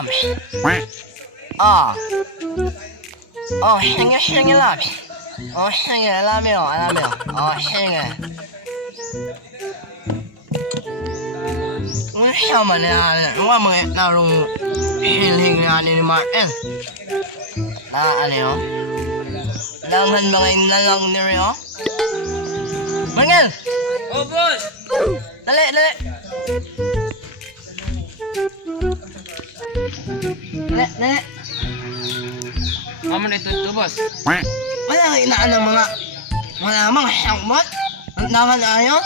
lami. Ah. Oh, hingi lami. Oh, hingi lami oh, lami oh. Oh, hingi. Ano siya man yan? Ano mga narong hiling nga ni Martin? Na ano yun? Langhan mga inalang ni Rio? Mangel! Oh, boss! Dali, dali! Dali, dali! Mama na ito, boss. Wala nga inaan ng mga hangmot? Ang nangan ayo?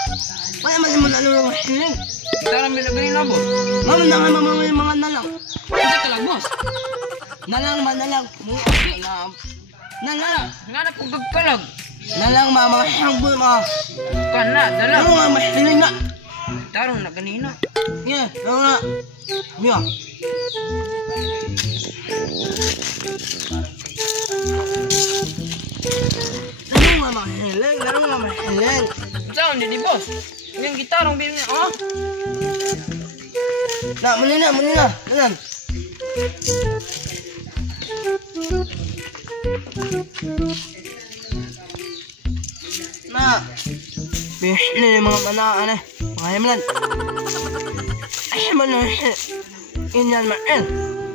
Wala man mo nalulong hiling? Kita lang binagay na, boss. Mama nangan mga nalang. Hindi ka lang, boss. Nalang. Nalang. Nga na kung gagkalag. Nalang mga hangmot mga. Kana, dala. Ano nga mahiling nga? Tarong na ganina. Yeah, ano nga? Yeah. Laro nga mahiling. Saan, hindi, boss? Yung gitarong bilhin niya, oh? Na, muli na. Dalan. Na. Bihili yung mga manaan eh. Mga himlan. Ay, himlan na inyan mail.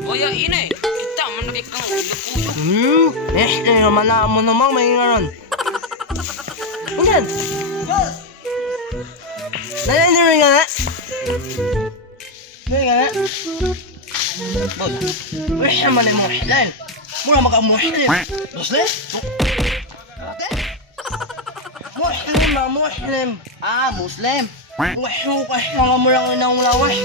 O, ya, ina eh. Kita, managay kang lakuyo. Bihili yung manaan mo namang may ngaron. Inyan. Dalan yung rin nga na. Rin nga na. Boy, wih naman yung muhlil. Mura makamuhlil. Muslil? Muslim. Ah, Muslim. Wahyo ka mga murang inang lawas.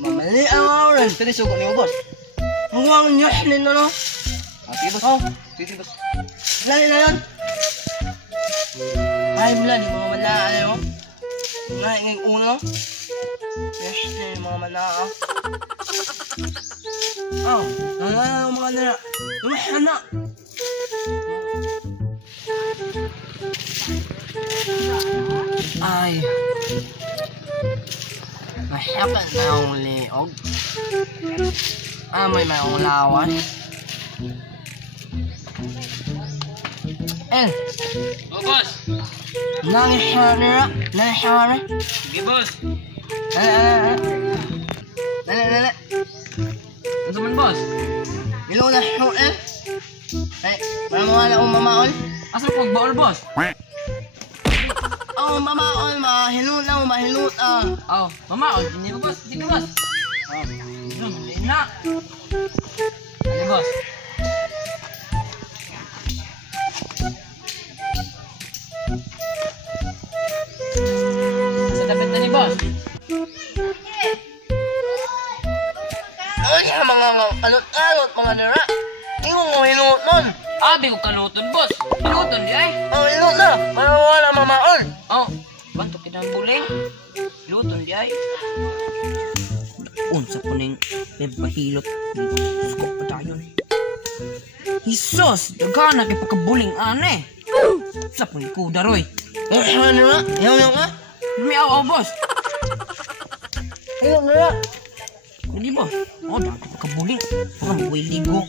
Mamali ang oran. Pwede sugo niyo, boss. Mukhang nyahlin na no. Sige, boss. Oh, Sige, boss. lali na yun. Ay, mula, di mga manaan yun. Ngayon ngayong ulo. Nyahlin mga manaan. Oh, nangyayang mga nila. Lumahan na. Ay, mahapan na yung liog. Amoy may yung lawan. Oh, boss. Nangyahara. Sige, boss. Dali. Ano man, boss? Ilo na siya Ay, mamawala akong mamaol. Asa pag baol, boss? Oh, mamaol, mahilot Oh, mama, oh, hindi ko, boss. Sige, boss. Oh, mali na. Ano, boss? Sa dapat na ni boss. Ay, mga kalot-alot, mga nira. Iwang mo hilot nun. Abi ko kaluton, boss. Kaluton di ay. Oh, hilot na. Mamawala mamaol. Oh, bato kitang buling. Luton di ay. Unsa po ning bahilot. Susko pa tayo. Hisos, dagana kay pagkabuling ane. Sa po ni kuda roy. Ay, mga nira. Yaw ka. Miaw, boss. Hilot nira. Hindi, boss. Oh, dati pagkabuling. Parang buhay ligo.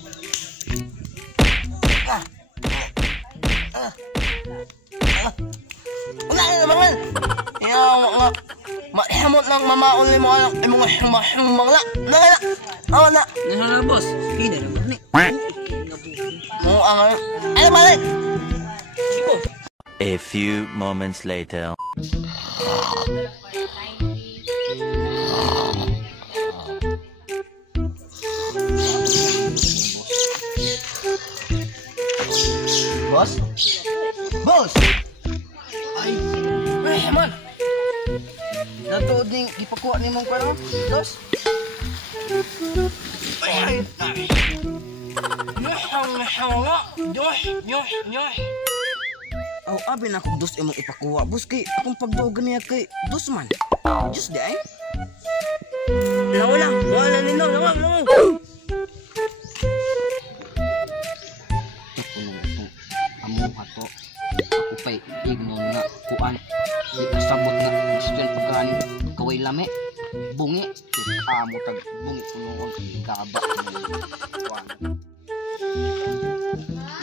Wala na naman. Yaw, mahamot lang mamaol ni mga mangla. Nangala. Awan na. Nahala, boss. Hindi na naman Oo, ano ba rin? A few moments later. Boss? Boss! Ay, man! Nato ding ipakuha ni mong kwaro, boss? Ay, Oh, abi na akong dos imong ipakuha. Bus kay akong pagdugan niya kay dos man. Just di ay. wala nino, lawang. Amo hato. Ako pay ignon nga kuan. Di kasabot nga gusto pagkani kaway lame. bungi. Amo tag bungi kuno gaba.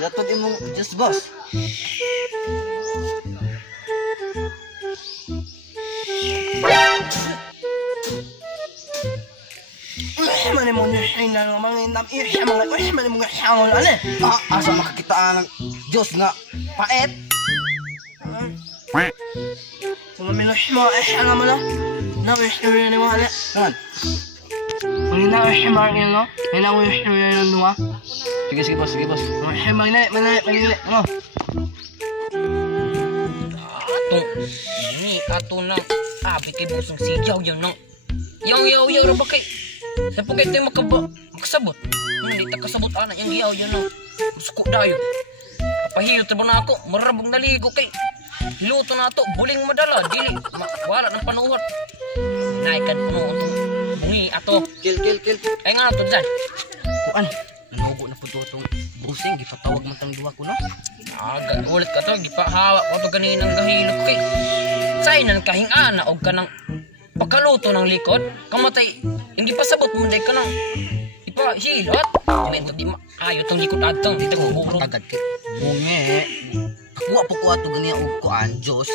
Yatod imong just boss. Mani mo niya na mga inam mga mani mo hangol ale. Asa makakitaan ng Diyos nga paet. Kung minah mo ano mo na. Na istorya ni mo ale. Naman. Kung na himar no. Ina mo istorya ni mo. Sige boss. Himar na manili. No. Ato na abi kay busong sigaw yun no. Yaw ra ba kay sa pagay tayo makasabot. Hindi ta kasabot ana yang yaw yun no. Suko dayo. Kapahiyot ra ba na ako, marabog naligo kay luto na to, buling madala, dili wala ng panuhot. Naikan puno to. Bungi ato. Kill. Ay nga to dyan. Kuan. Nanugo na po itong brusing. Gifatawag man tang duwa ko no. Ulit ka to, gipahawa ko to ganinang gahilot kay. Sainan kahing ana og kanang pagkaluto ng likod, kamatay. Yung gipasabot mo day ka nang ipahilot. Mento di ayo tong likod adtong dito ko buro. Agad kay bungi. Kuha po ko ato ganiya og kuan Diyos.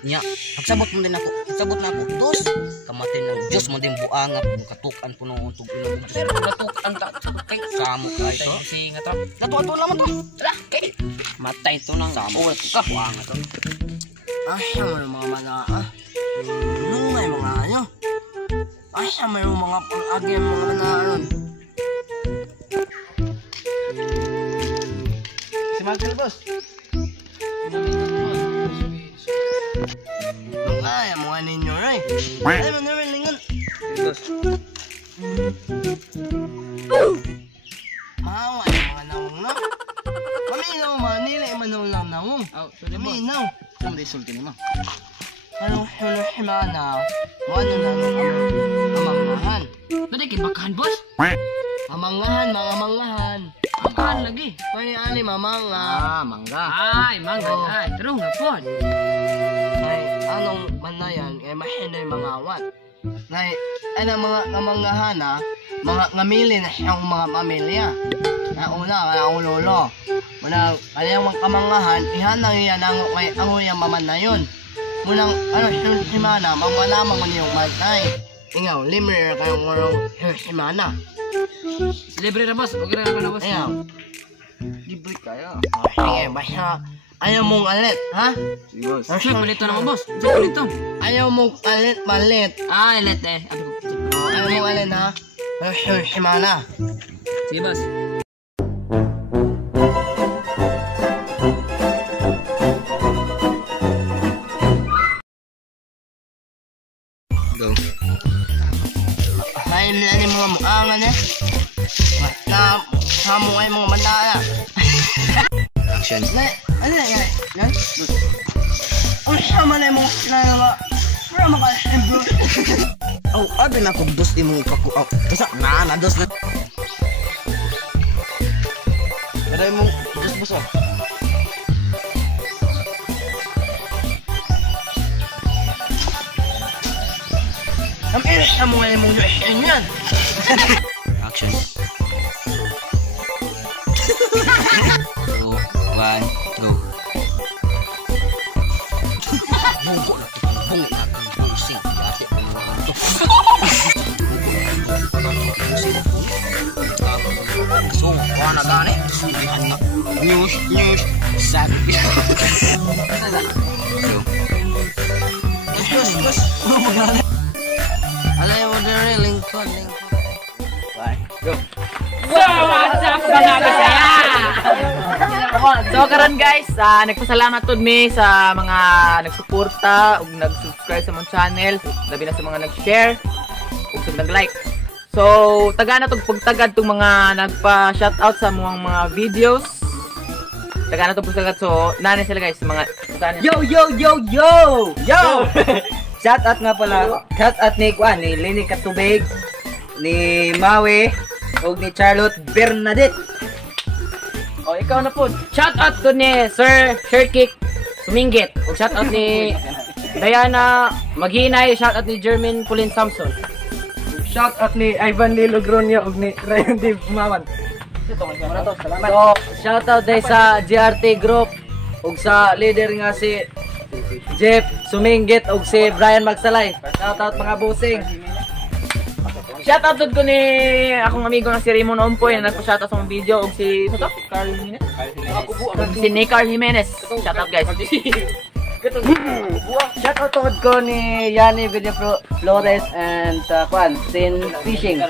Nya, pagsabot mo din ako. Pagsabot na ako. Dos. Kamatay ng Diyos mo din buanga. Katukan po ng utog ilang Diyos. Pero natukan ta kay Samo ka ito. si nga to. Nato naman to. Tara, kay matay to nang Samo ka buanga to. Mo mga mana. Nung may mga ano. Mo mga pang-agi mga manaaron. Si Michael boss. Mga mga ninyo rin. Ay mo naman lingon. Boss. Mahawa yung mga naong no. Maminaw manila yung manaw lang naong. Maminaw. Saan di sulti mo? Anong himana? Mo ano na amangahan. Pwede kay bakahan boss. Amangahan, mga mangahan. Bakahan lagi. Pwede ani mamanga. Mangga. Ay, mangga ay. Pero nga po. Ay, anong manayan, ay mahina yung mga awat. Ay, ano mga ngamangahan ha, mga ngamili na siyang mga pamilya. Na una, ang lolo. Muna, kanyang mga kamangahan, ihanang yan ang uyang maman na yun. Munang, himana, mangwalaman ko niyong matay. Ingaw, limre kayong ngorong himana. Libre na boss. Okay na naman na boss. Ingaw, Libre kaya. sige, basta, ayaw mong alit, ha? Si boss. Sir, palito naman boss. Sir, palito. Ayaw mong alit, malit. Ay, let eh. Ayaw mong alit, ha? Himana. Sige boss. Go. May nilani mga muangan eh. Na hamo ay mga mandala. Action. Na, ano na yan? Yan? Ang sama na yung mga sinanga. Pero makalimbo. Oh, abi na kung dos imong ipakuaw. Basta na dos na. Kada imong dos boss oh. Ang inis na mga yung mga yan. Action. 2, 1, go. Bugo na to. Bungi na kang busing. Dati ang mga ito. Kasong, kuha na gani. Sundihan na. News. Sabi. Go. Plus. Alay mo na rin, lingkod. Bye. Go. What's up mga kasaya? So karon guys, nagpasalamattud mi sa mga nagsuporta ug nag-subscribe sa mong channel, labi na sa mga nag-share ug sa nag-like. So taga na tog pagtagad tong mga nagpa-shoutout sa mga videos. Taga na tog pagtagad, so nani sila guys, mga Yo! Shoutout nga pala. Shoutout ni Juan, ni Lenny Katubig, ni Mawe, ug ni Charlotte Bernadette. oh, ikaw na po. Shout out to ni Sir Kick Suminggit. Ug shout out ni Diana Maghinay, shout out ni Jermin Pauline Samson. Shout out ni Ivan Lilo Gronyo ug ni Ryan Dave Maman. So, shout out day sa GRT Group ug sa leader nga si Jeff Suminggit ug si Brian Magsalay. Shout out mga busing. Shoutout ko ni akong amigo na si Raymond Ompoy na nagpa-shoutout sa mga video ug si ito Carl Jimenez. Si Nicar Jimenez. Shoutout guys. Shoutout ko ni Yani Villaflores Flores and Juan Sin Fishing.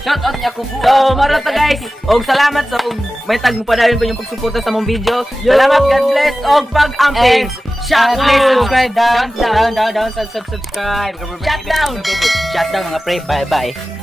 Shoutout niya ko po. So, marata guys. Og salamat sa og may tag mo pa dahil po yung pagsuporta sa mong video. Salamat, God bless og pag-amping. Shout Please out. subscribe down, subscribe. Shut down. Shut down mga pre. Bye bye.